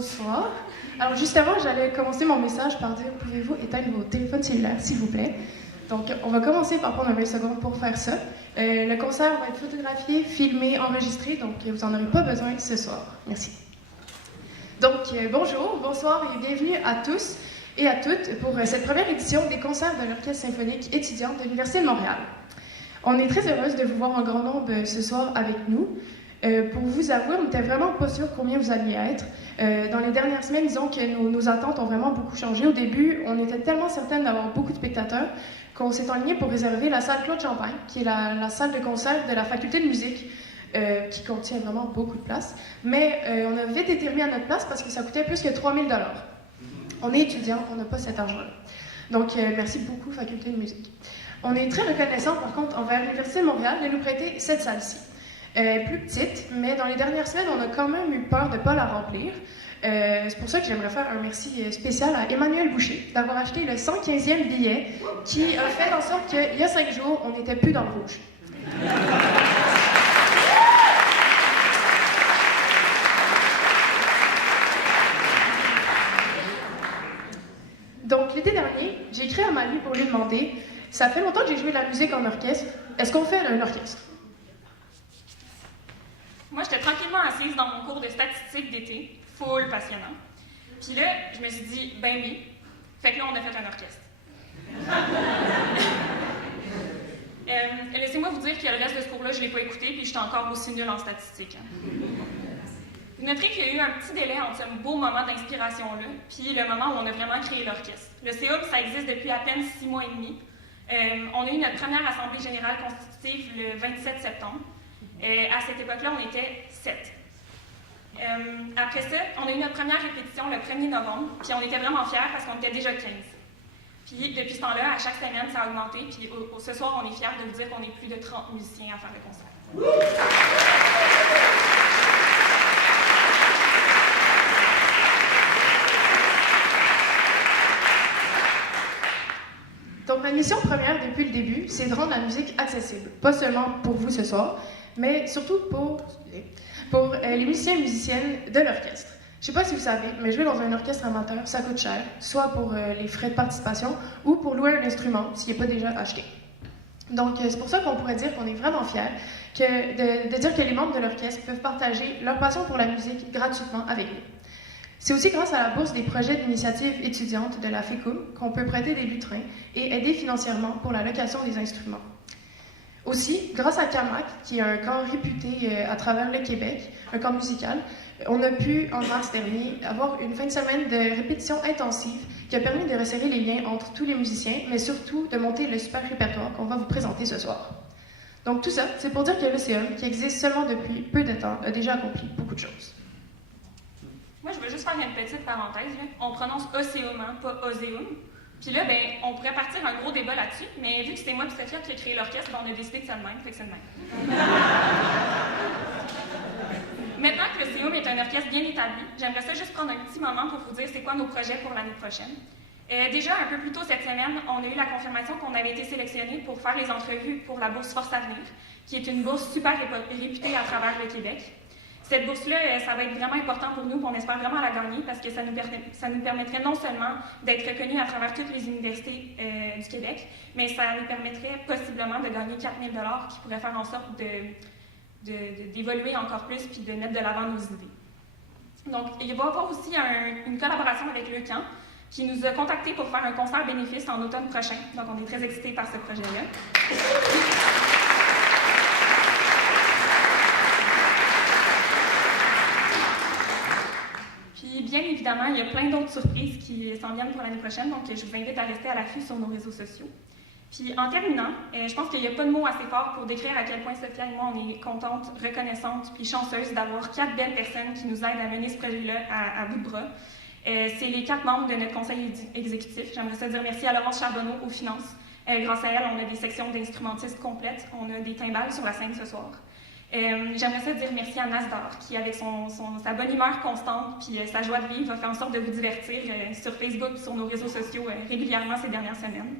Bonsoir. Alors justement, j'allais commencer mon message par dire, pouvez-vous éteindre vos téléphones cellulaires, s'il vous plaît? Donc, on va commencer par prendre 20 secondes pour faire ça. Le concert va être photographié, filmé, enregistré, donc vous n'en aurez pas besoin ce soir. Merci. Donc, bonjour, bonsoir et bienvenue à tous et à toutes pour cette première édition des concerts de l'Orchestre symphonique étudiant de l'Université de Montréal. On est très heureuse de vous voir en grand nombre ce soir avec nous. Pour vous avouer, on n'était vraiment pas sûr combien vous alliez être. Dans les dernières semaines, disons que nos attentes ont vraiment beaucoup changé. Au début, on était tellement certaines d'avoir beaucoup de spectateurs qu'on s'est enligné pour réserver la salle Claude Champagne, qui est la salle de concert de la faculté de musique, qui contient vraiment beaucoup de place. Mais on a vite été remis à notre place parce que ça coûtait plus que 3 000 $. On est étudiant, on n'a pas cet argent-là. Donc, merci beaucoup, faculté de musique. On est très reconnaissant, par contre, envers l'Université de Montréal de nous prêter cette salle-ci. Plus petite, mais dans les dernières semaines, on a quand même eu peur de ne pas la remplir. C'est pour ça que j'aimerais faire un merci spécial à Emmanuel Boucher d'avoir acheté le 115e billet qui a fait en sorte qu'il y a 5 jours, on n'était plus dans le rouge. Donc, l'été dernier, j'ai écrit à Mali pour lui demander « Ça fait longtemps que j'ai joué de la musique en orchestre. Est-ce qu'on fait un orchestre? » Moi, j'étais tranquillement assise dans mon cours de statistique d'été, full passionnant. Puis là, je me suis dit, ben oui. Fait que là, on a fait un orchestre. Laissez-moi vous dire que le reste de ce cours-là, je ne l'ai pas écouté, puis j'étais encore aussi nulle en statistique. Vous noterez qu'il y a eu un petit délai entre ce beau moment d'inspiration-là, puis le moment où on a vraiment créé l'orchestre. Le CEUB, ça existe depuis à peine 6 mois et demi. On a eu notre première assemblée générale constitutive le 27 septembre. À cette époque-là, on était 7. Après ça, on a eu notre première répétition le 1er novembre, puis on était vraiment fiers parce qu'on était déjà 15. Puis depuis ce temps-là, à chaque semaine, ça a augmenté, puis ce soir, on est fiers de vous dire qu'on est plus de 30 musiciens à faire le concert. Donc, ma mission première depuis le début, c'est de rendre la musique accessible, pas seulement pour vous ce soir, mais surtout pour les musiciens et musiciennes de l'orchestre. Je ne sais pas si vous savez, mais jouer dans un orchestre amateur, ça coûte cher, soit pour les frais de participation ou pour louer un instrument s'il n'est pas déjà acheté. Donc, c'est pour ça qu'on pourrait dire qu'on est vraiment fiers de dire que les membres de l'orchestre peuvent partager leur passion pour la musique gratuitement avec nous. C'est aussi grâce à la bourse des projets d'initiative étudiante de la FECUM qu'on peut prêter des butrins et aider financièrement pour la location des instruments. Aussi, grâce à CAMAC, qui est un corps réputé à travers le Québec, un corps musical, on a pu, en mars dernier, avoir une fin de semaine de répétition intensive qui a permis de resserrer les liens entre tous les musiciens, mais surtout de monter le super répertoire qu'on va vous présenter ce soir. Donc tout ça, c'est pour dire que l'ECEUM, qui existe seulement depuis peu de temps, a déjà accompli beaucoup de choses. Moi, je veux juste faire une petite parenthèse. Là. On prononce Océum, pas Oséum. Puis là, ben, on pourrait partir un gros débat là-dessus, mais vu que c'est moi et Sophia qui a créé l'orchestre, ben, on a décidé que c'est le même, fait que c'est le même. Maintenant que le CEUM est un orchestre bien établi, j'aimerais ça juste prendre un petit moment pour vous dire c'est quoi nos projets pour l'année prochaine. Déjà, un peu plus tôt cette semaine, on a eu la confirmation qu'on avait été sélectionnés pour faire les entrevues pour la bourse Force Avenir, qui est une bourse super réputée à travers le Québec. Cette bourse-là, ça va être vraiment important pour nous, puis on espère vraiment la gagner parce que ça nous permettrait non sellement d'être reconnus à travers toutes les universités du Québec, mais ça nous permettrait possiblement de gagner 4 000 $ qui pourrait faire en sorte d'évoluer encore plus puis de mettre de l'avant nos idées. Donc, il va y avoir aussi une collaboration avec le Camp qui nous a contactés pour faire un concert bénéfice en automne prochain. Donc, on est très excités par ce projet-là. Puis, bien évidemment, il y a plein d'autres surprises qui s'en viennent pour l'année prochaine, donc je vous invite à rester à l'affût sur nos réseaux sociaux. Puis, en terminant, je pense qu'il n'y a pas de mots assez forts pour décrire à quel point Sophia et moi, on est contentes, reconnaissantes, puis chanceuses d'avoir 4 belles personnes qui nous aident à mener ce projet-là à bout de bras. C'est les 4 membres de notre conseil exécutif. J'aimerais ça dire merci à Laurence Charbonneau aux finances. Grâce à elle, on a des sections d'instrumentistes complètes. On a des timbales sur la scène ce soir. J'aimerais ça dire merci à Nasdar, qui, avec sa bonne humeur constante puis sa joie de vivre, a fait en sorte de vous divertir sur Facebook et sur nos réseaux sociaux régulièrement ces dernières semaines.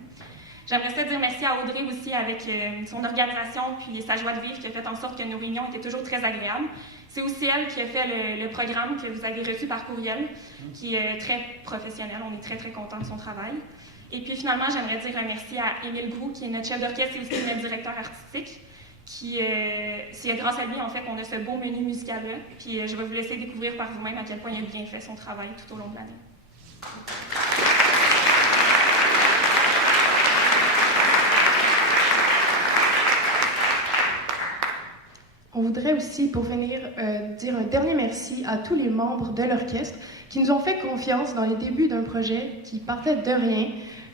J'aimerais ça dire merci à Audrey aussi, avec son organisation puis sa joie de vivre, qui a fait en sorte que nos réunions étaient toujours très agréables. C'est aussi elle qui a fait le programme que vous avez reçu par courriel, qui est très professionnel. On est très, très contents de son travail. Et puis finalement, j'aimerais dire un merci à Émile Groux, qui est notre chef d'orchestre et aussi notre directeur artistique, c'est grâce à lui, en fait, qu'on a ce beau menu musical-là. Puis je vais vous laisser découvrir par vous-même à quel point il a bien fait son travail tout au long de l'année. On voudrait aussi, pour finir, dire un dernier merci à tous les membres de l'orchestre qui nous ont fait confiance dans les débuts d'un projet qui partait de rien,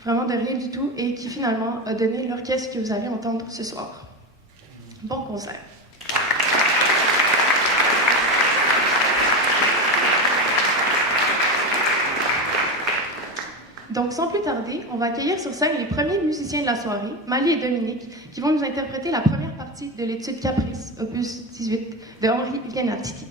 vraiment de rien du tout, et qui finalement a donné l'orchestre que vous allez entendre ce soir. Bon concert! Donc, sans plus tarder, on va accueillir sur scène les premiers musiciens de la soirée, Mali et Dominique, qui vont nous interpréter la première partie de l'étude Caprice, opus 18, de Henri Viganati.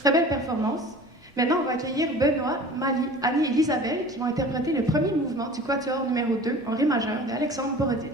Très belle performance. Maintenant, on va accueillir Benoît, Mali, Annie et Isabelle qui vont interpréter le premier mouvement du quatuor numéro 2 en ré majeur d'Alexandre Borodine.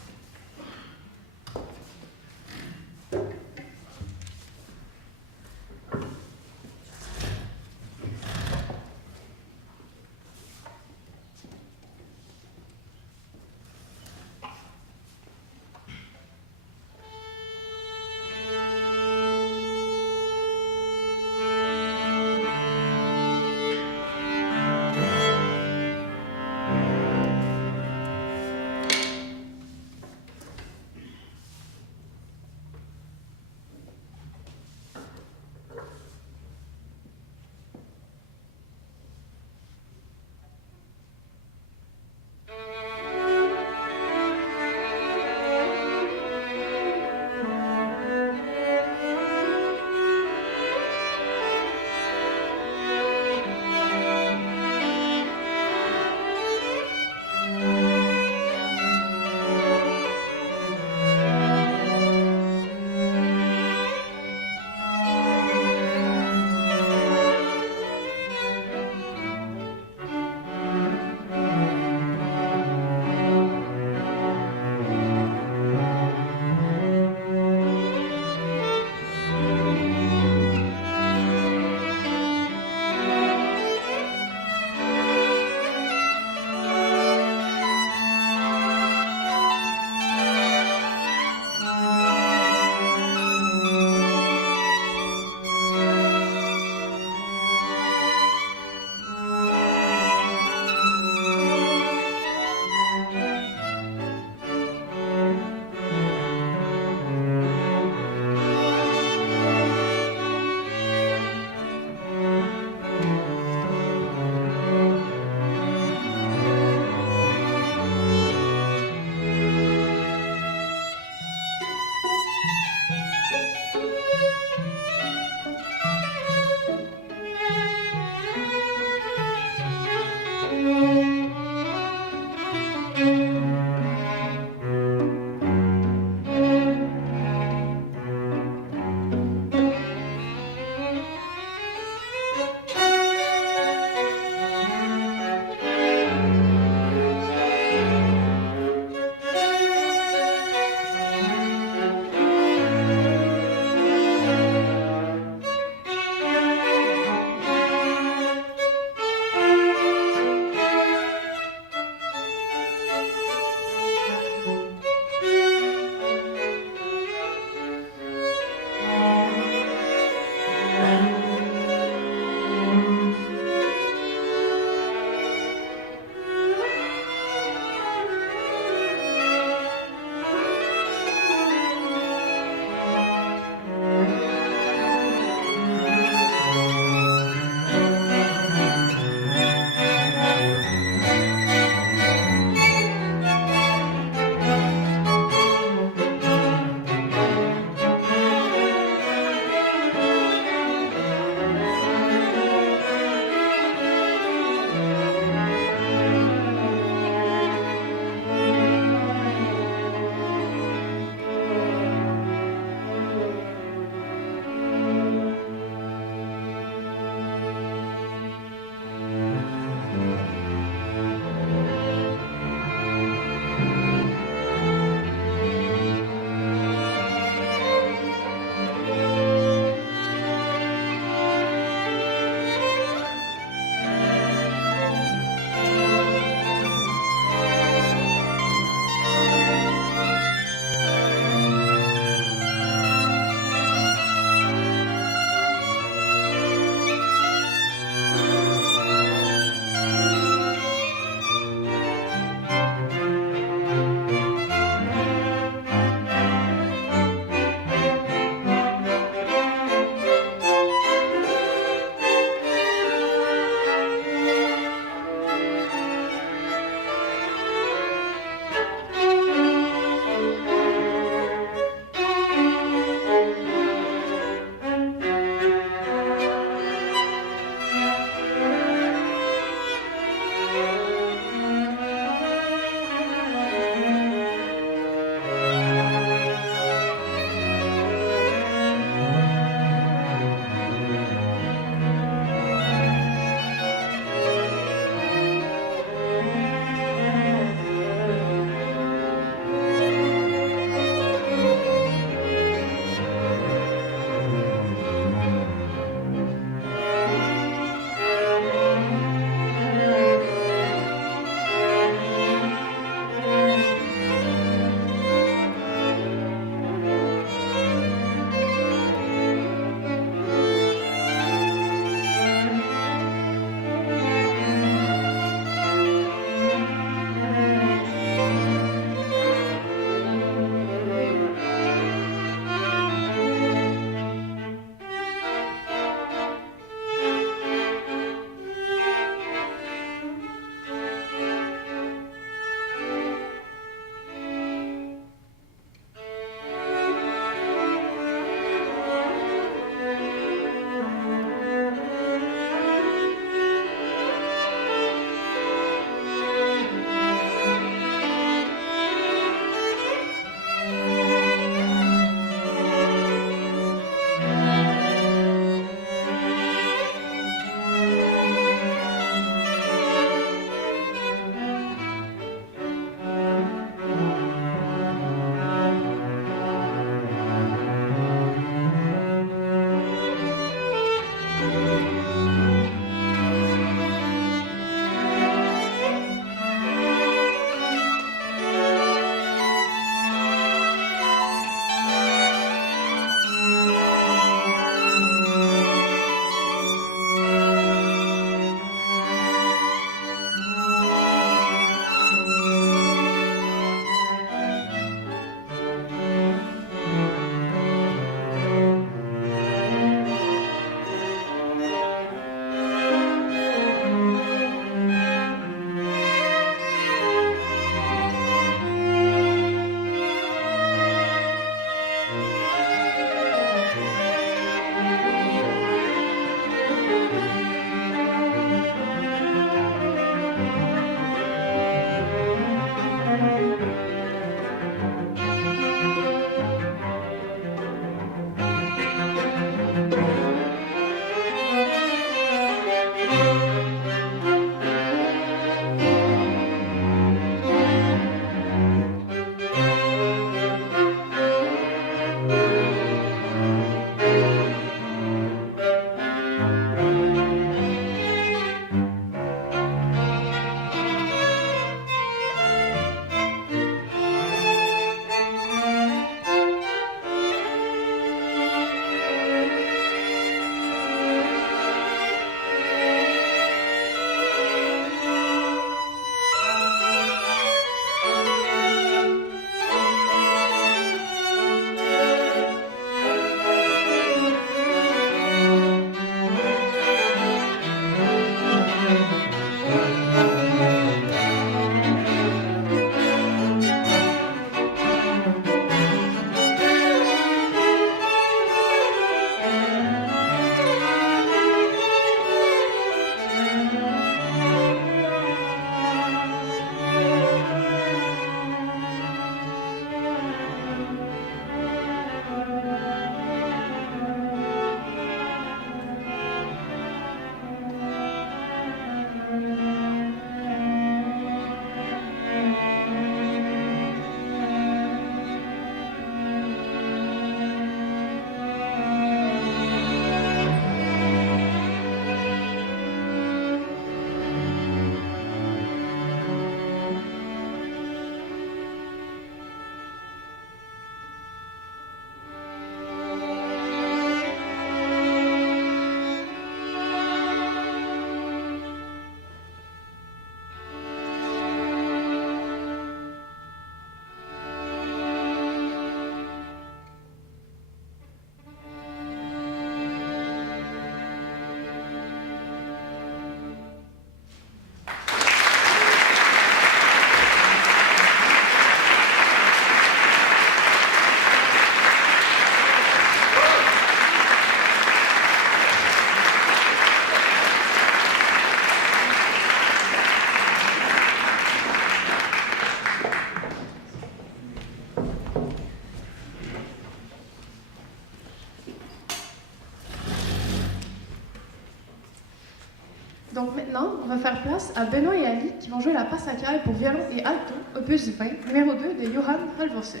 Donc maintenant, on va faire place à Benoît et Ali qui vont jouer la Passacale pour violon et alto, opus 20, numéro 2 de Johann Halvorsen.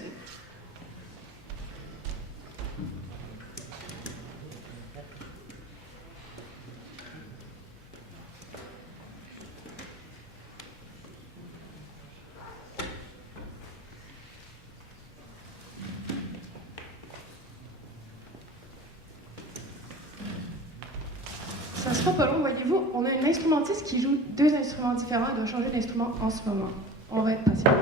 Ça sera pas long, voyez-vous. On a une instrumentiste qui joue 2 instruments différents. Elle doit changer d'instrument en ce moment. On va être patient.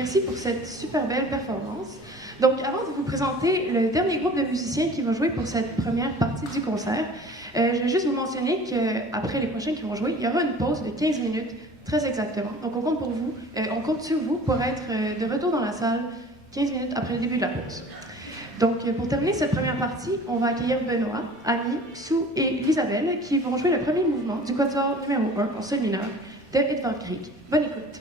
merci pour cette super belle performance. Donc, avant de vous présenter le dernier groupe de musiciens qui va jouer pour cette première partie du concert, je vais juste vous mentionner qu'après les prochains qui vont jouer, il y aura une pause de 15 minutes, très exactement. Donc, on compte sur vous pour être de retour dans la salle 15 minutes après le début de la pause. Donc, pour terminer cette première partie, on va accueillir Benoît, Annie, Sue et Isabelle qui vont jouer le premier mouvement du quatuor numéro 1 en sol mineur de Edvard Grieg. Bonne écoute.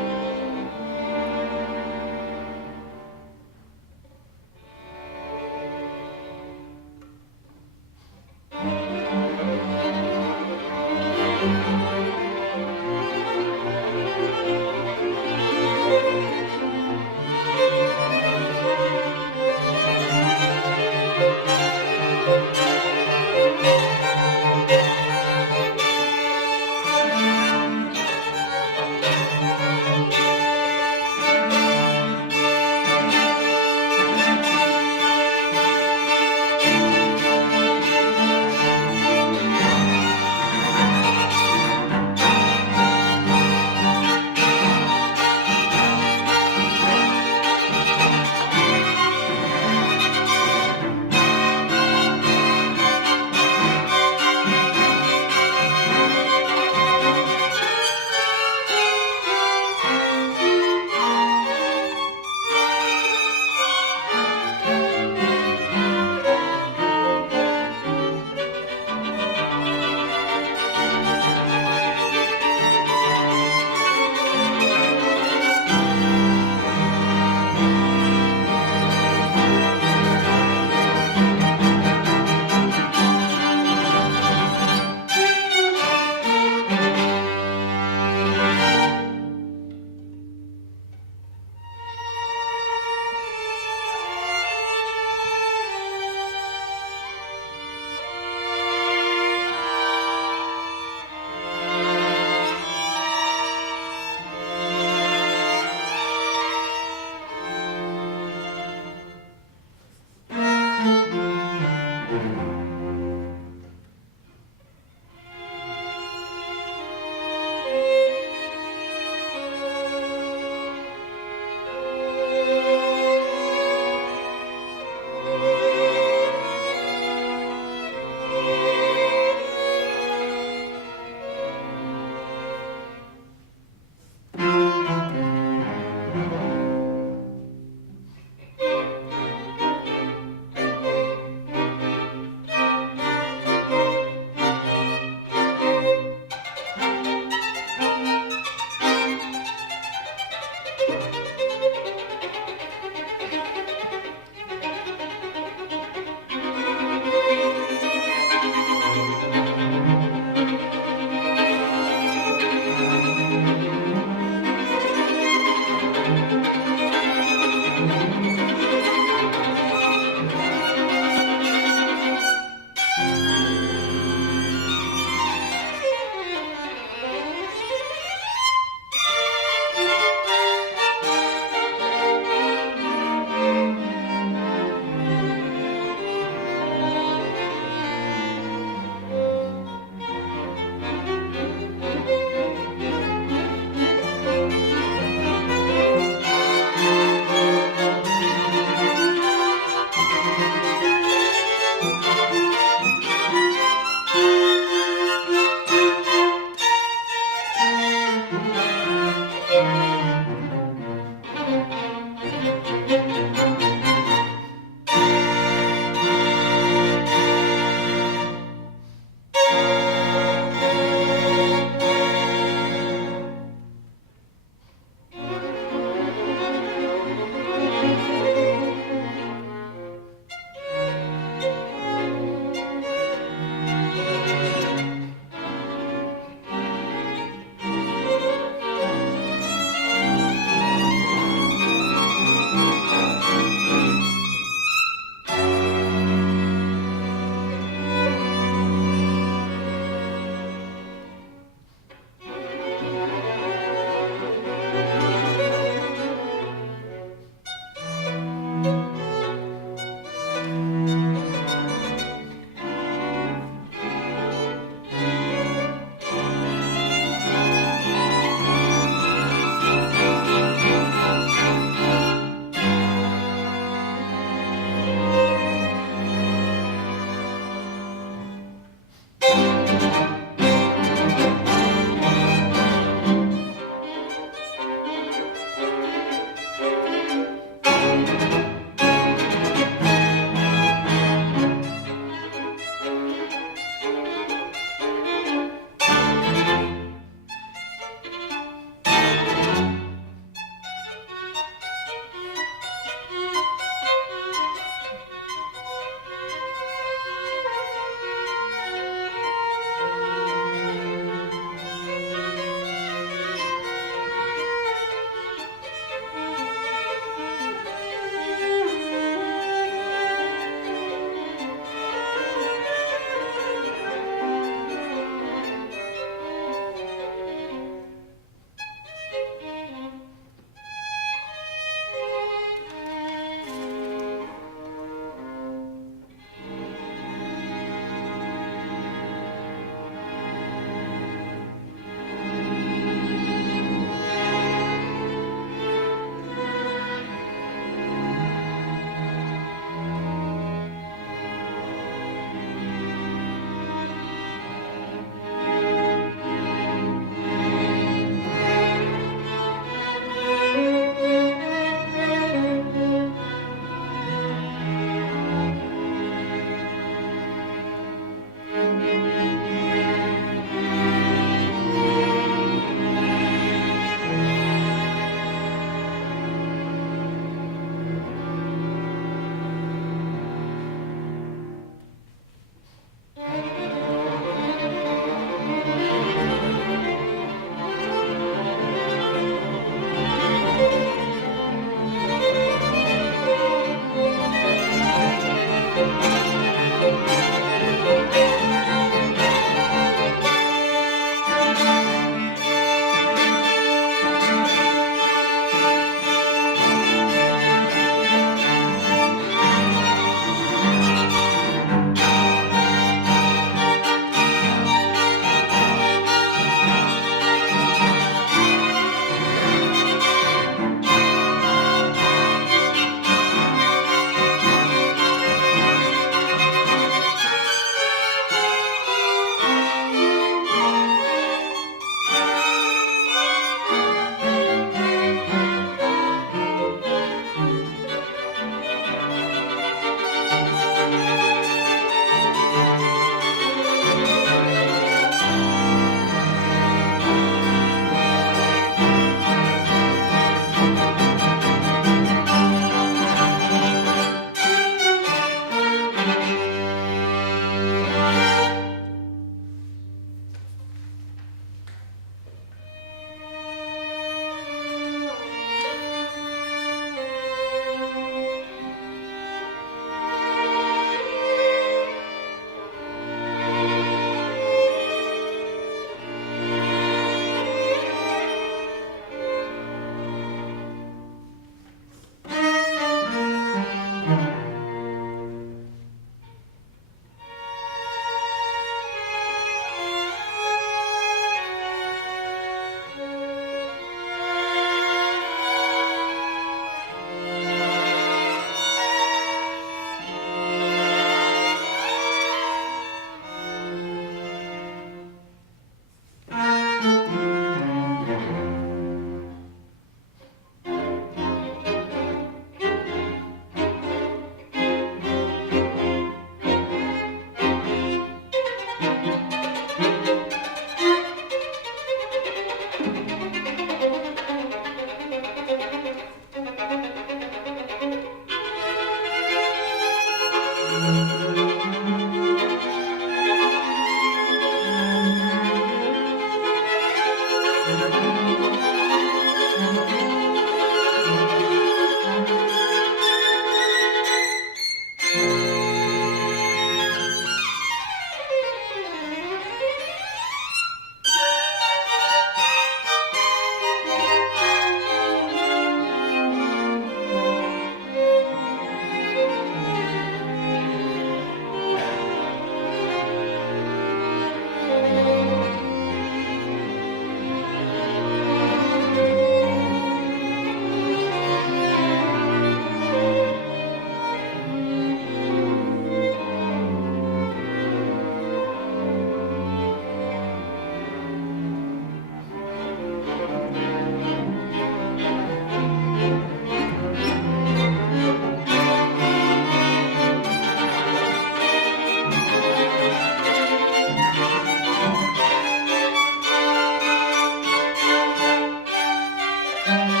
Thank you.